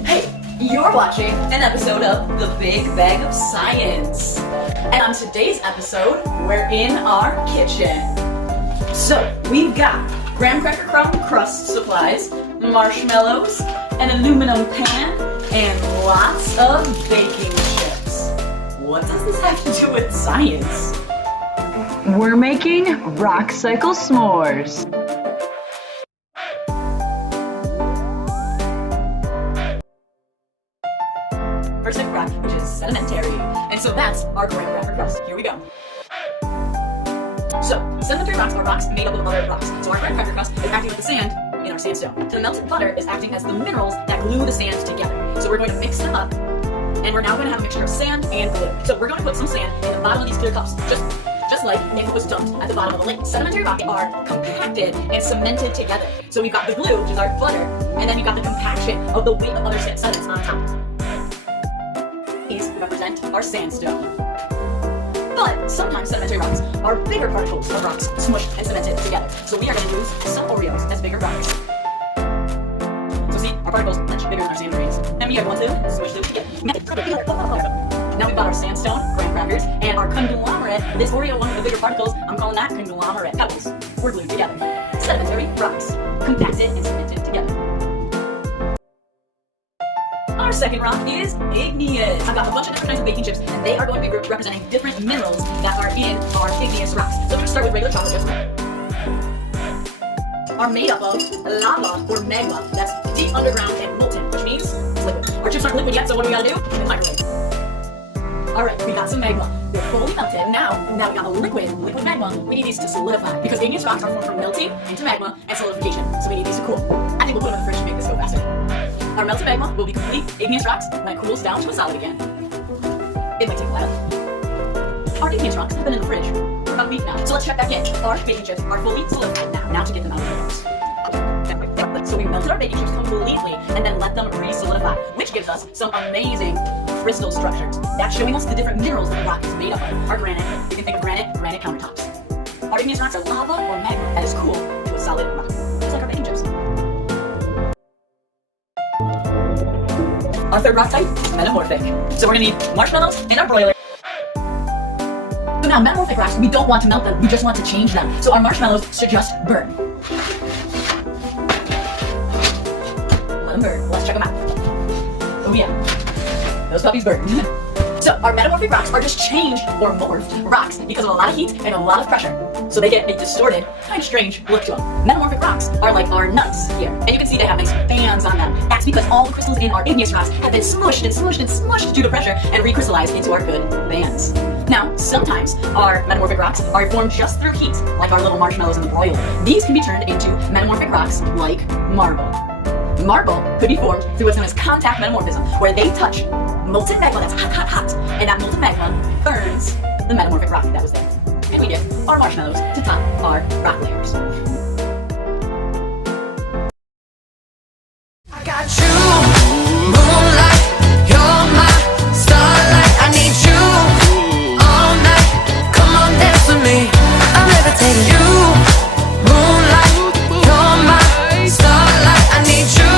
Hey, you're watching an episode of The Big Bag of Science. And on today's episode, we're in our kitchen. So, we've got graham cracker crust supplies, marshmallows, an aluminum pan, and lots of baking chips. What does this have to do with science? We're making rock cycle s'mores. First type of rock, which is sedimentary. And so that's our graham cracker crust. Here we go. So, sedimentary rocks are rocks made up of other rocks. So our graham cracker crust is acting with the sand in our sandstone. So the melted butter is acting as the minerals that glue the sand together. So we're going to mix them up, and we're now going to have a mixture of sand and glue. So we're going to put some sand in the bottom of these clear cups, just like if it was dumped at the bottom of the lake. Sedimentary rocks are compacted and cemented together. So we've got the glue, which is our butter, and then you've got the compaction of the weight of other sediments on top. These represent our sandstone. But sometimes sedimentary rocks are bigger particles of rocks smushed and cemented together. So we are going to use some Oreos as bigger rocks. So see, our particles are much bigger than our sand grains. And we are going to smush them together. Now we've got our sandstone, graham crackers, and our conglomerate. This Oreo one with the bigger particles, I'm calling that conglomerate pebbles. We're glued together. Sedimentary rocks, compacted and cemented together. Our second rock is igneous. I've got a bunch of different kinds of baking chips, and they are going to be representing different minerals that are in our igneous rocks. So we're going to start with regular chocolate chips. Are made up of lava or magma that's deep underground and molten, which means it's liquid. Our chips aren't liquid yet, so what do we gotta do? Microwave. Alright, we got some magma. They're fully melted. Now we got a liquid magma. We need these to solidify because igneous rocks are formed from melting into magma and solidification. So we need these to cool. I think we'll put them in the fridge to make this go faster. Our melted magma will be complete igneous rocks when it cools down to a solid again. It might take a while. Our igneous rocks have been in the fridge for about a week now. So let's check back in. Our baking chips are fully solidified now. Now to get them out of the box. So we melted our baking chips completely and then let them re-solidify, which gives us some amazing crystal structures. That's showing us the different minerals that the rock is made up of. Our granite, you can think of granite countertops. Our igneous rocks are lava or magma that is cooled to a solid rock, just like our baking chips. Our third rock type is metamorphic. So we're gonna need marshmallows in our broiler. So now metamorphic rocks, we don't want to melt them, we just want to change them. So our marshmallows should just burn. Let them burn. Let's check them out. Oh yeah, those puppies burn. So our metamorphic rocks are just changed or morphed rocks because of a lot of heat and a lot of pressure. So they get a distorted, kind of strange look to them. Metamorphic rocks are like our nuts here. And you can see they have nice bands on them. That's because all the crystals in our igneous rocks have been smushed and smushed and smushed due to pressure and recrystallized into our good bands. Now, sometimes our metamorphic rocks are formed just through heat, like our little marshmallows in the broiler. These can be turned into metamorphic rocks like marble. Marble could be formed through what's known as contact metamorphism, where they touch molten magma that's hot, and that molten magma burns the metamorphic rock that was there. And we get our marshmallows to top our rock layers. I got you, moonlight, you're my starlight. I need you all night. Come on, dance with me. I'm levitating. You, moonlight, you're my starlight. I need you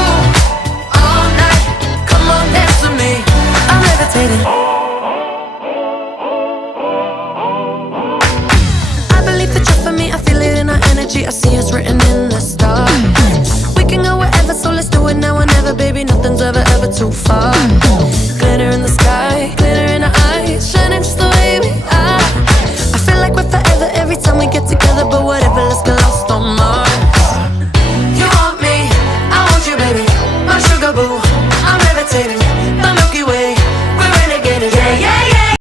all night. Come on, dance with me. I'm levitating. I see us written in the stars. We can go wherever, so let's do it now or never. Baby, nothing's ever too far.